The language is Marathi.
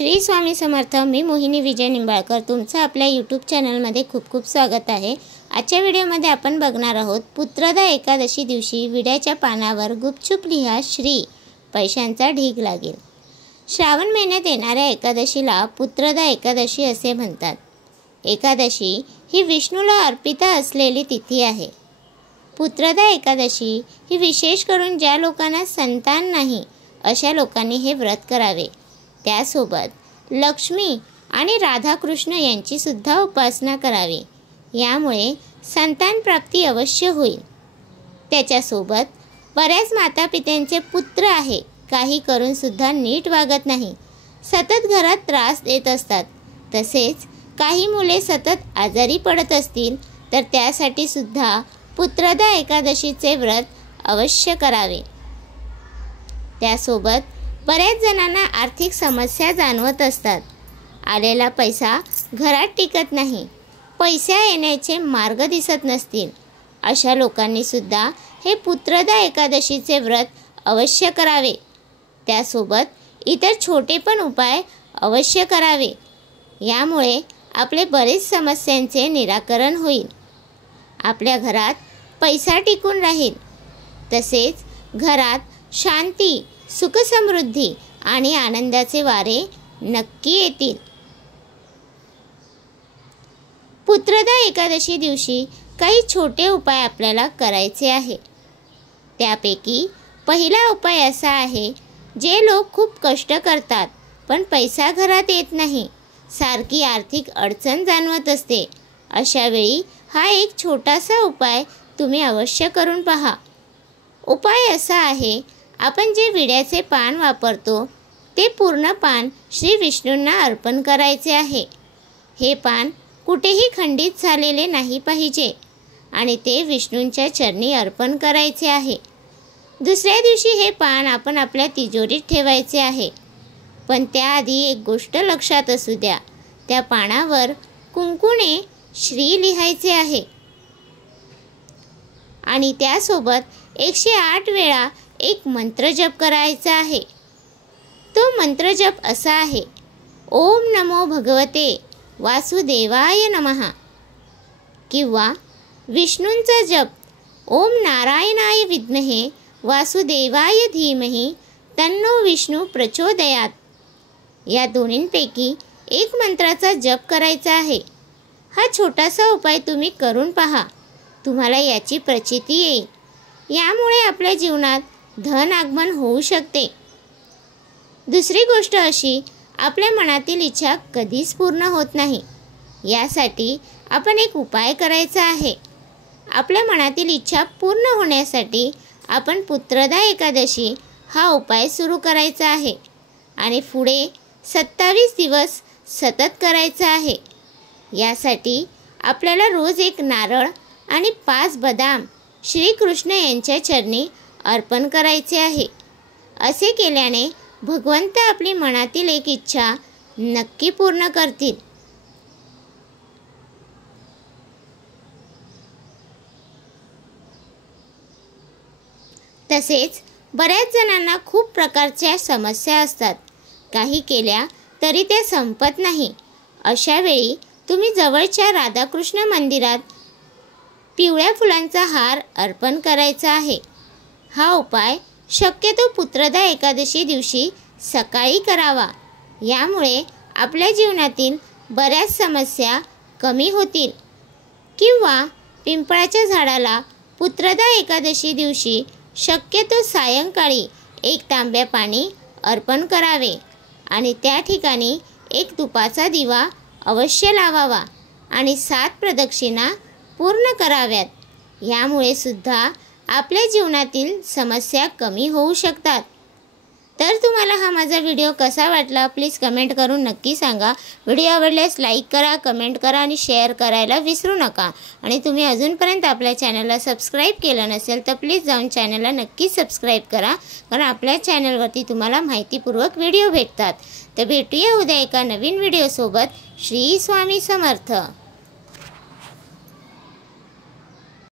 श्री स्वामी समर्थ। मी मोहिनी विजय निंबाळकर तुमचं आपल्या यूट्यूब चॅनलमध्ये खूप खूप स्वागत आहे। आजच्या व्हिडिओमध्ये आपण बघणार आहोत पुत्रदा एकादशी दिवशी विड्याच्या पानावर गुपचूप लिहा श्री, पैशांचा ढीग लागेल। श्रावण महिन्यात येणाऱ्या एकादशीला पुत्रदा एकादशी असे म्हणतात। एकादशी ही विष्णूला अर्पित असलेली तिथी आहे। पुत्रदा एकादशी ही विशेष करून ज्या लोकांना संतान नाही अशा लोकांनी हे व्रत करावे। त्यासोबत लक्ष्मी आणि राधाकृष्ण यांची सुद्धा उपासना करावी, यामुळे संतान प्राप्ती अवश्य होईल। त्याच्यासोबत बऱ्याच मातापित्यांचे पुत्र आहे, काही करून सुद्धा नीट वागत नाही, सतत घरात त्रास देत असतात। तसेच काही मुले सतत आजारी पडत असतील तर त्यासाठी सुद्धा पुत्रदा एकादशीचे व्रत अवश्य करावे। त्यासोबत बऱ्याच जणांना आर्थिक समस्या जाणवत असतात। आलेला पैसा घरात टिकत नाही, पैसा येण्याचे मार्ग दिसत नसतील, अशा लोकांनी सुद्धा हे पुत्रदा एकादशीचे व्रत अवश्य करावे। त्यासोबत इतर छोटे पण उपाय अवश्य करावे, यामुळे आपले बरेच समस्यांचे निराकरण होईल। आपल्या घरात पैसा टिकून राहील, तसेच घरात शांती, सुख समृद्धी आणि आनंदाचे वारे नक्की येतील। पुत्रदा एकादशी दिवशी काही छोटे उपाय आपल्याला करायचे आहे। त्यापैकी पहिला उपाय असा आहे, जे लोक खूप कष्ट करतात पण पैसा घरात येत नाही, सारखी आर्थिक अडचण जाणवत असते, अशा वेळी हा एक छोटासा उपाय तुम्ही अवश्य करून पहा। उपाय असा आहे, आपण जे विड्याचे पान वापरतो ते पूर्ण पान श्री विष्णूंना अर्पण करायचे आहे। हे पान कुठेही खंडित झालेले नाही पाहिजे आणि ते विष्णूंच्या चरणी अर्पण करायचे आहे। दुसऱ्या दिवशी हे पान आपण आपल्या तिजोरीत ठेवायचे आहे, पण त्याआधी एक गोष्ट लक्षात असू द्या, त्या पानावर कुंकुने श्री लिहायचे आहे आणि त्यासोबत 108 वेळा एक मंत्र जप करायचा आहे। तो मंत्र जप असा आहे, ओम नमो भगवते वासुदेवाय नमः, किंवा विष्णूंचा जप, ओम नारायणाय विद्महे वासुदेवाय धीमहि तन्नो विष्णू प्रचोदयात। या दोन्हींपैकी एक मंत्राचा जप करायचा आहे। हा छोटासा उपाय तुम्ही करून पहा, तुम्हाला याची प्रचिती येईल। यामुळे आपल्या जीवनात धन आगमन होऊ शकते। दुसरी गोष्ट अशी, आपल्या मनातील इच्छा कधीच पूर्ण होत नाही, यासाठी आपण एक उपाय करायचा आहे। आपल्या मनातील इच्छा पूर्ण होण्यासाठी आपण पुत्रदा एकादशी हा उपाय सुरू करायचा आहे आणि पुढे 27 दिवस सतत करायचा आहे। यासाठी आपल्याला रोज एक नारळ आणि 5 बदाम श्रीकृष्ण यांच्या चरणी अर्पण करायचे आहे। असे केल्याने भगवंत आपली मनातील एक इच्छा नक्की पूर्ण करतील। तसेच बऱ्याच जणांना खूप प्रकारच्या समस्या असतात, काही केल्या तरी त्या संपत नाही। अशा वेळी तुम्ही जवळच्या राधाकृष्ण मंदिरात पिवळ्या फुलांचा हार अर्पण करायचा आहे। हा उपाय शक्यतो पुत्रदा एकादशी दिवशी सकाळी करावा, यामुळे आपल्या जीवनातील बऱ्याच समस्या कमी होतील। किंवा पिंपळाच्या झाडाला पुत्रदा एकादशी दिवशी शक्यतो सायंकाळी 1 तांब्या पाणी अर्पण करावे आणि त्या ठिकाणी एक तुपाचा दिवा अवश्य लावावा आणि 7 प्रदक्षिणा पूर्ण कराव्यात। यामुळे सुद्धा आपल्या जीवनातील समस्या कमी होऊ शकतात। तर तुम्हाला हा माझा व्हिडिओ कसा वाटला प्लीज कमेंट करून नक्की सांगा। व्हिडिओ आवडल्यास लाईक करा, कमेंट करा आणि शेअर करायला विसरू नका। आणि तुम्ही अजूनपर्यंत आपल्या चॅनलला सबस्क्राईब केलं नसेल तर प्लीज जाऊन चॅनलला नक्की सबस्क्राईब करा, कारण आपल्या चॅनलवरती तुम्हाला माहितीपूर्वक व्हिडिओ भेटतात। तर भेटूया उद्या एका नवीन व्हिडिओसोबत। श्री स्वामी समर्थ।